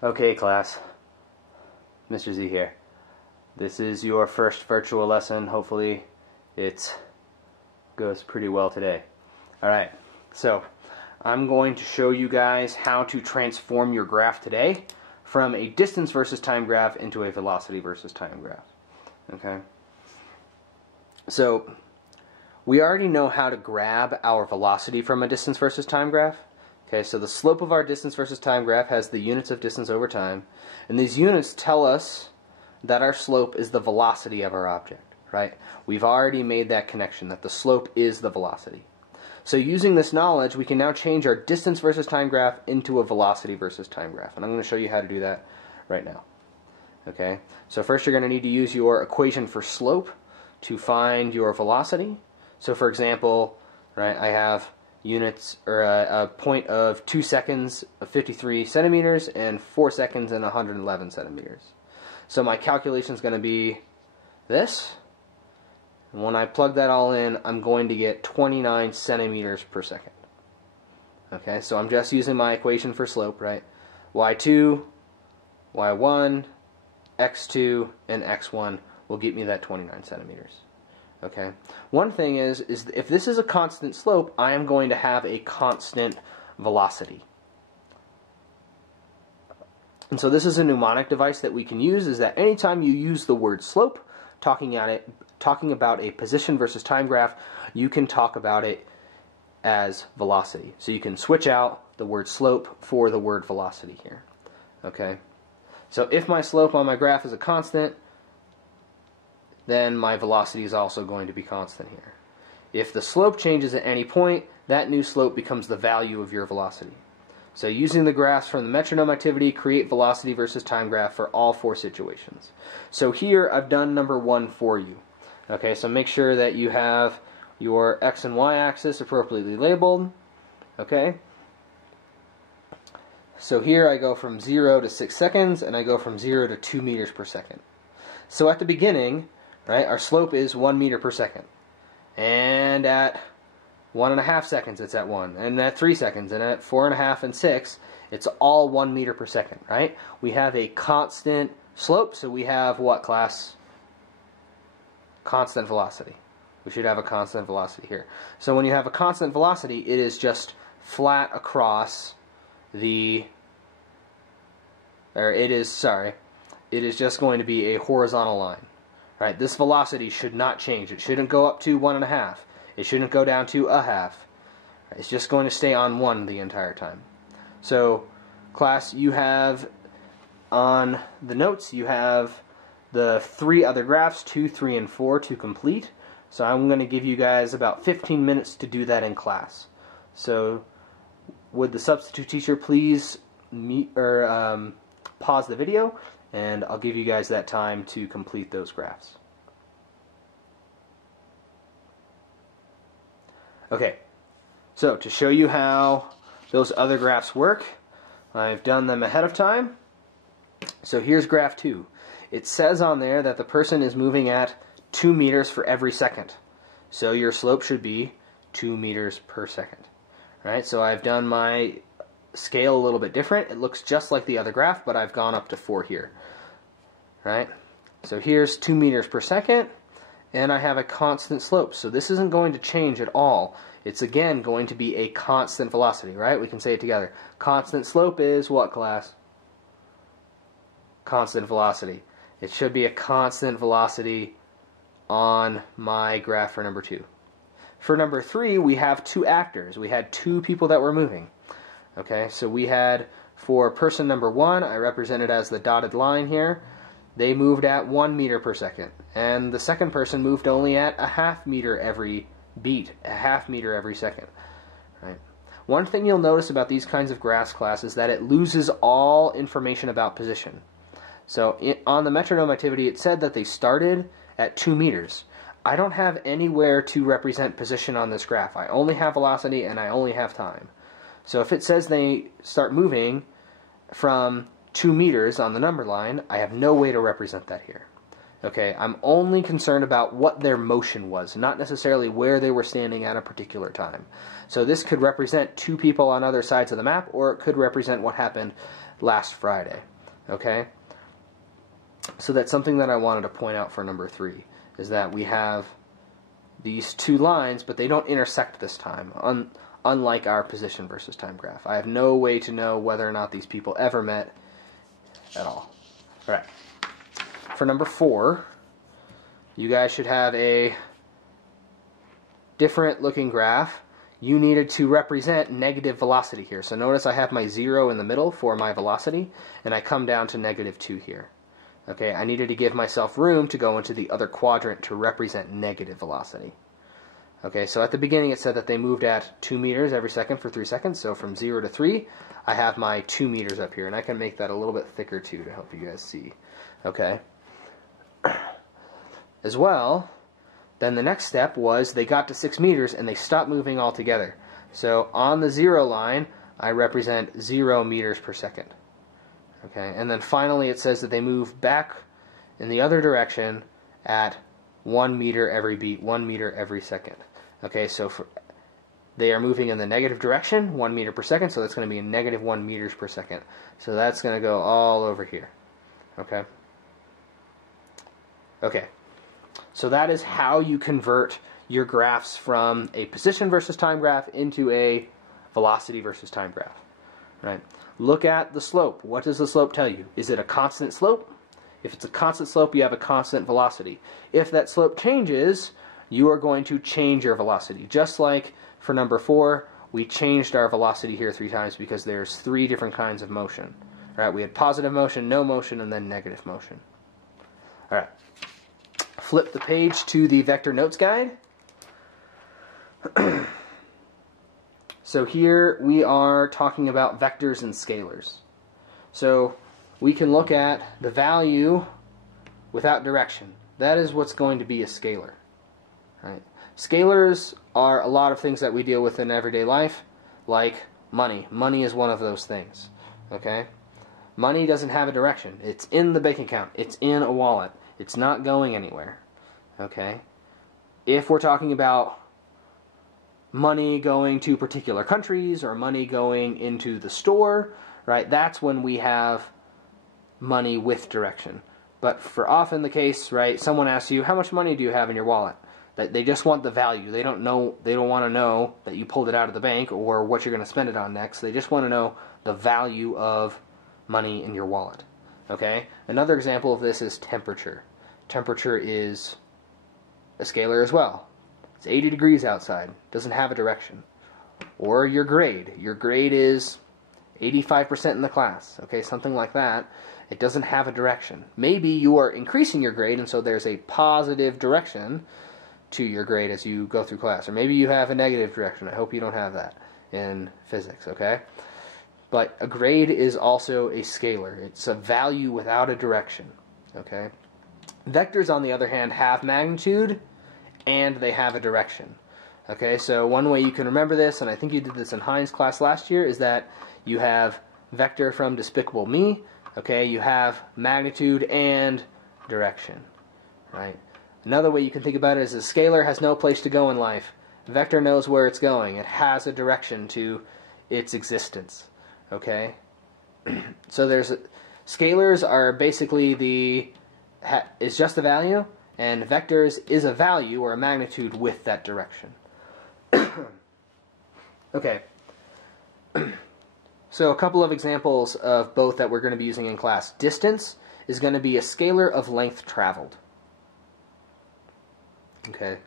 Okay, class. Mr. Z here. This is your first virtual lesson. Hopefully it goes pretty well today. Alright, so I'm going to show you guys how to transform your graph today from a distance versus time graph into a velocity versus time graph. Okay? So we already know how to grab our velocity from a distance versus time graph. Okay, so the slope of our distance versus time graph has the units of distance over time, and these units tell us that our slope is the velocity of our object, right? We've already made that connection, that the slope is the velocity. So using this knowledge, we can now change our distance versus time graph into a velocity versus time graph, and I'm going to show you how to do that right now. Okay, so first you're going to need to use your equation for slope to find your velocity. So for example, right, I have units, or a point of 2 seconds of 53 centimeters and 4 seconds and 111 centimeters. So my calculation is going to be this. And when I plug that all in, I'm going to get 29 centimeters per second. Okay, so I'm just using my equation for slope, right? y2, y1, x2, and x1 will get me that 29 centimeters. Okay. One thing is if this is a constant slope, I am going to have a constant velocity. And so this is a mnemonic device that we can use, is that anytime you use the word slope, talking about a position versus time graph, you can talk about it as velocity. So you can switch out the word slope for the word velocity here. Okay. So if my slope on my graph is a constant, then my velocity is also going to be constant here. If the slope changes at any point, that new slope becomes the value of your velocity. So using the graphs from the metronome activity, create velocity versus time graph for all 4 situations. So here I've done number 1 for you. Okay, so make sure that you have your x and y axis appropriately labeled. Okay. So here I go from 0 to 6 seconds, and I go from 0 to 2 meters per second. So at the beginning, right, our slope is 1 meter per second. And at 1.5 seconds, it's at 1. And at 3 seconds, and at 4.5 and 6, it's all 1 meter per second, right? We have a constant slope, so we have what, class? Constant velocity. We should have a constant velocity here. So when you have a constant velocity, it is just flat across the, it is just going to be a horizontal line. Right, this velocity should not change. It shouldn't go up to 1.5. It shouldn't go down to 0.5. It's just going to stay on 1 the entire time. So, class, you have on the notes, you have the 3 other graphs, 2, 3, and 4 to complete. So I'm going to give you guys about 15 minutes to do that in class. So, would the substitute teacher please pause the video, and I'll give you guys that time to complete those graphs. Okay, so to show you how those other graphs work, I've done them ahead of time. So here's graph 2. It says on there that the person is moving at 2 meters for every second. So your slope should be 2 meters per second. Right? So I've done my scale a little bit different. It looks just like the other graph, but I've gone up to 4 here. Right? So here's 2 meters per second, and I have a constant slope. So this isn't going to change at all. It's again going to be a constant velocity, right? We can say it together. Constant slope is what, class? Constant velocity. It should be a constant velocity on my graph for number 2. For number 3, we have 2 actors. We had 2 people that were moving. Okay, so we had, for person number 1, I represented as the dotted line here, they moved at 1 meter per second. And the second person moved only at 0.5 meter every beat, 0.5 meter every second. Right. One thing you'll notice about these kinds of graphs, class, is that it loses all information about position. So on the metronome activity, it said that they started at 2 meters. I don't have anywhere to represent position on this graph. I only have velocity and I only have time. So if it says they start moving from 2 meters on the number line, I have no way to represent that here. Okay, I'm only concerned about what their motion was, not necessarily where they were standing at a particular time. So this could represent two people on other sides of the map, or it could represent what happened last Friday. Okay? So that's something that I wanted to point out for number 3, is that we have these two lines, but they don't intersect this time, unlike our position versus time graph. I have no way to know whether or not these people ever met at all. All right. For number 4, you guys should have a different looking graph. You needed to represent negative velocity here. So notice I have my 0 in the middle for my velocity, and I come down to -2 here. Okay, I needed to give myself room to go into the other quadrant to represent negative velocity. Okay, so at the beginning it said that they moved at 2 meters every second for 3 seconds. So from 0 to 3, I have my 2 meters up here, and I can make that a little bit thicker too to help you guys see. Okay. As well, then the next step was they got to 6 meters and they stopped moving altogether. So on the 0 line, I represent 0 meters per second. Okay, and then finally it says that they move back in the other direction at 1 meter every beat, 1 meter every second. Okay, so they are moving in the negative direction, 1 meter per second, so that's going to be -1 meters per second. So that's going to go all over here. Okay. Okay, so that is how you convert your graphs from a position versus time graph into a velocity versus time graph. Right? Look at the slope. What does the slope tell you? Is it a constant slope? If it's a constant slope, you have a constant velocity. If that slope changes, you are going to change your velocity. Just like for number 4, we changed our velocity here 3 times because there's 3 different kinds of motion. Right? We had positive motion, no motion, and then negative motion. All right. Flip the page to the vector notes guide. So here we are talking about vectors and scalars. So we can look at the value without direction. That is what's going to be a scalar. Right? Scalars are a lot of things that we deal with in everyday life, like money. Money is one of those things. Okay? Money doesn't have a direction. It's in the bank account. It's in a wallet. It's not going anywhere. Okay? If we're talking about money going to particular countries or money going into the store, right, that's when we have money with direction. But for often the case, right, someone asks you, how much money do you have in your wallet? That they just want the value. They don't want to know that you pulled it out of the bank or what you're going to spend it on next. They just want to know the value of money in your wallet. Okay? Another example of this is temperature. Temperature is a scalar as well. It's 80 degrees outside. Doesn't have a direction. Or your grade. Your grade is 85% in the class. Okay, something like that. It doesn't have a direction. Maybe you are increasing your grade, and so there's a positive direction to your grade as you go through class. Or maybe you have a negative direction. I hope you don't have that in physics, okay? But a grade is also a scalar. It's a value without a direction, okay? Vectors, on the other hand, have magnitude and they have a direction. Okay, so one way you can remember this, and I think you did this in Heinz class last year, is that you have vector from Despicable Me. Okay, you have magnitude and direction. Right? Another way you can think about it is a scalar has no place to go in life. Vector knows where it's going. It has a direction to its existence. Okay? So scalars are basically is just a value, and vectors is a value or a magnitude with that direction. Okay. So a couple of examples of both that we're going to be using in class. Distance is going to be a scalar of length traveled. Okay.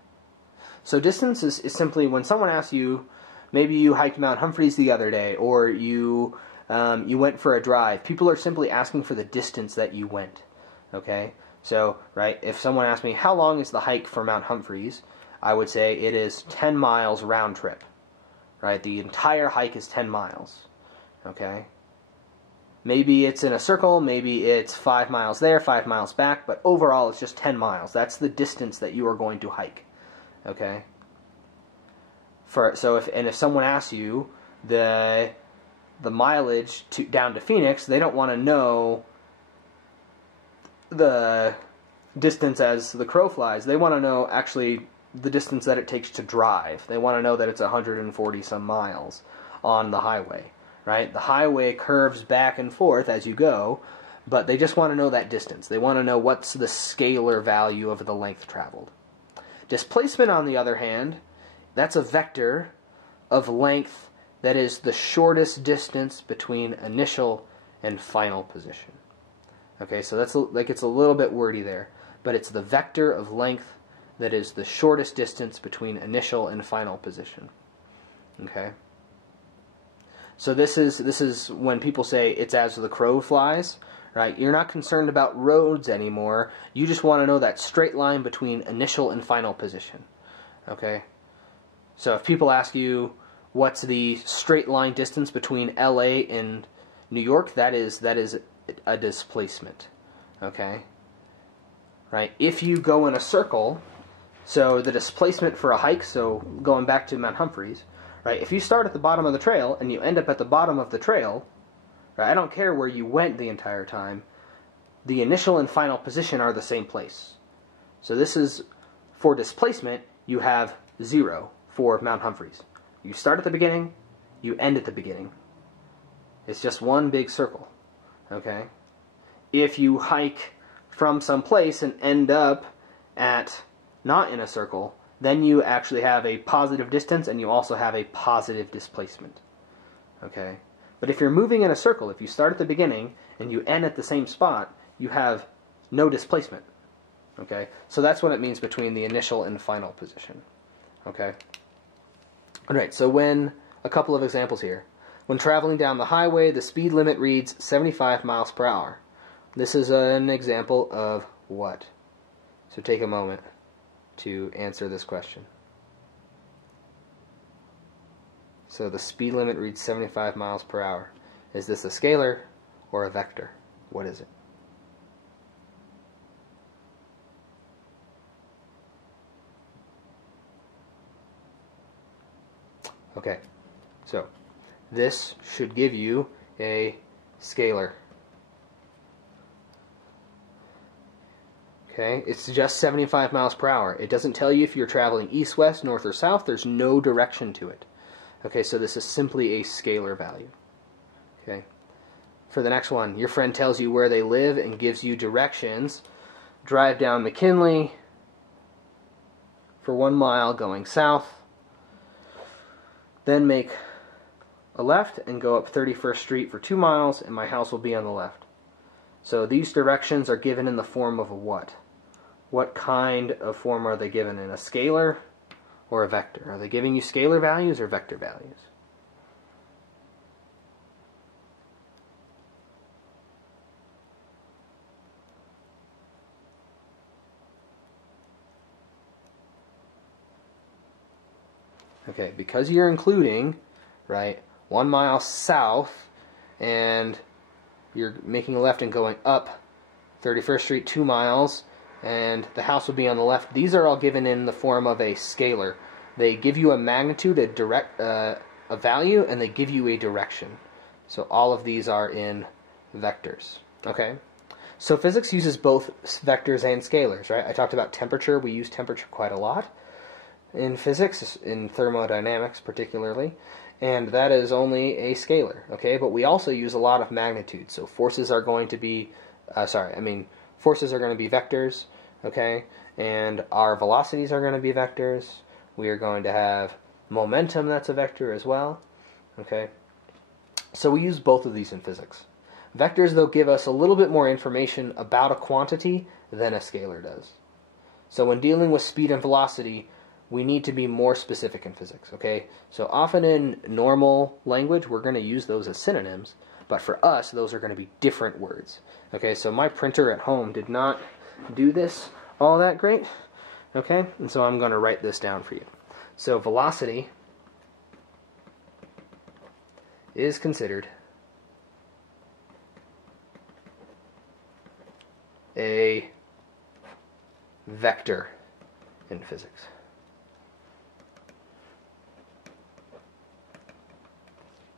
So distance is simply when someone asks you, maybe you hiked Mount Humphreys the other day, or you went for a drive. People are simply asking for the distance that you went. Okay. So, right, if someone asks me, how long is the hike for Mount Humphreys? I would say it is 10 miles round trip. Right? The entire hike is 10 miles. Okay? Maybe it's in a circle, maybe it's 5 miles there, 5 miles back, but overall it's just 10 miles. That's the distance that you are going to hike. Okay? If someone asks you the mileage down to Phoenix, they don't want to know the distance as the crow flies. They want to know actually the distance that it takes to drive. They want to know that it's 140 some miles on the highway, right? The highway curves back and forth as you go, but they just want to know that distance. They want to know what's the scalar value of the length traveled. Displacement, on the other hand, that's a vector of length that is the shortest distance between initial and final position. Okay, so that's like, it's a little bit wordy there, but it's the vector of length that is the shortest distance between initial and final position. Okay? So this is when people say it's as the crow flies, right? You're not concerned about roads anymore. You just want to know that straight line between initial and final position. Okay? So if people ask you what's the straight line distance between LA and New York, that is a displacement. Okay? Right? If you go in a circle, so the displacement for a hike, so going back to Mount Humphreys, right? If you start at the bottom of the trail and you end up at the bottom of the trail, right? I don't care where you went the entire time. The initial and final position are the same place. So this is, for displacement, you have 0 for Mount Humphreys. You start at the beginning, you end at the beginning. It's just one big circle. Okay? If you hike from some place and end up at not in a circle, then you actually have a positive distance and you also have a positive displacement. Okay? But if you're moving in a circle, if you start at the beginning and you end at the same spot, you have no displacement. Okay? So that's what it means between the initial and final position. Okay? Alright, so when, a couple of examples here. When traveling down the highway, the speed limit reads 75 miles per hour. This is an example of what? So take a moment to answer this question. So the speed limit reads 75 miles per hour. Is this a scalar or a vector? What is it? Okay, so this should give you a scalar. Okay, it's just 75 miles per hour. It doesn't tell you if you're traveling east, west, north, or south. There's no direction to it. Okay, so this is simply a scalar value. Okay, for the next one, your friend tells you where they live and gives you directions. Drive down McKinley for 1 mile going south. Then make a left and go up 31st Street for 2 miles, and my house will be on the left. So these directions are given in the form of a what? What kind of form are they given in? A scalar or a vector? Are they giving you scalar values or vector values? Okay, because you're including, right, 1 mile south, and you're making a left and going up 31st Street 2 miles, and the house will be on the left. These are all given in the form of a scalar. They give you a magnitude, a value, and they give you a direction. So all of these are in vectors. Okay? So physics uses both vectors and scalars, right? I talked about temperature. We use temperature quite a lot in physics, in thermodynamics particularly, and that is only a scalar, okay? But we also use a lot of magnitude, so forces are going to be, forces are going to be vectors, okay? And our velocities are going to be vectors. We are going to have momentum that's a vector as well, okay? So we use both of these in physics. Vectors, though, give us a little bit more information about a quantity than a scalar does. So when dealing with speed and velocity, we need to be more specific in physics, okay? So often in normal language, we're going to use those as synonyms, but for us, those are going to be different words. Okay, so my printer at home did not do this all that great, okay? And so I'm going to write this down for you. So velocity is considered a vector in physics.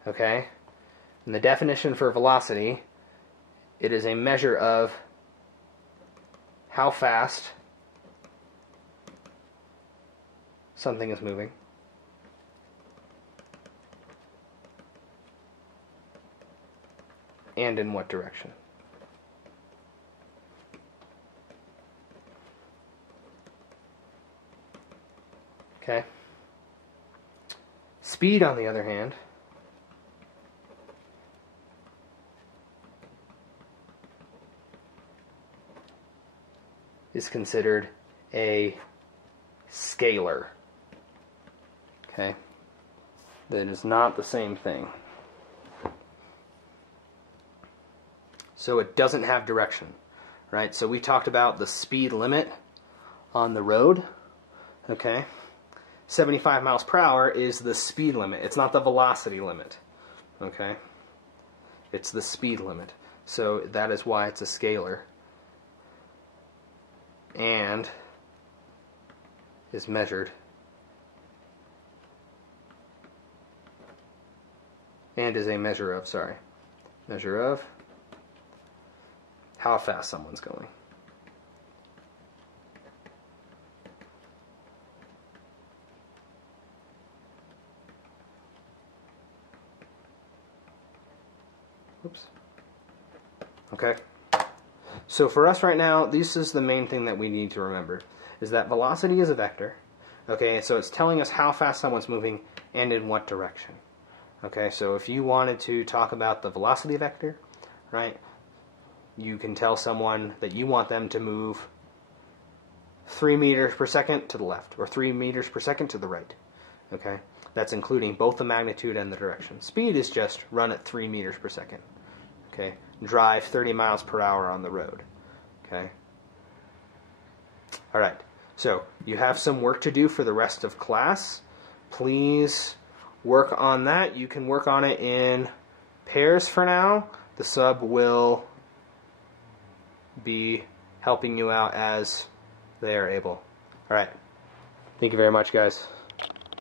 Okay? And the definition for velocity, it is a measure of how fast something is moving. And in what direction. Okay. Speed, on the other hand, is considered a scalar. Okay? That is not the same thing. So it doesn't have direction, right? So we talked about the speed limit on the road, okay? 75 miles per hour is the speed limit. It's not the velocity limit, okay? It's the speed limit. So that is why it's a scalar. And is measured. And is a measure of, measure of how fast someone's going. Oops. Okay. So for us right now, this is the main thing that we need to remember, is that velocity is a vector. Okay, so it's telling us how fast someone's moving and in what direction. Okay, so if you wanted to talk about the velocity vector, right, you can tell someone that you want them to move 3 meters per second to the left, or 3 meters per second to the right. Okay, that's including both the magnitude and the direction. Speed is just run at 3 meters per second. Okay, drive 30 miles per hour on the road. Okay. All right. So you have some work to do for the rest of class. Please work on that. You can work on it in pairs for now. The sub will be helping you out as they are able. All right. Thank you very much, guys.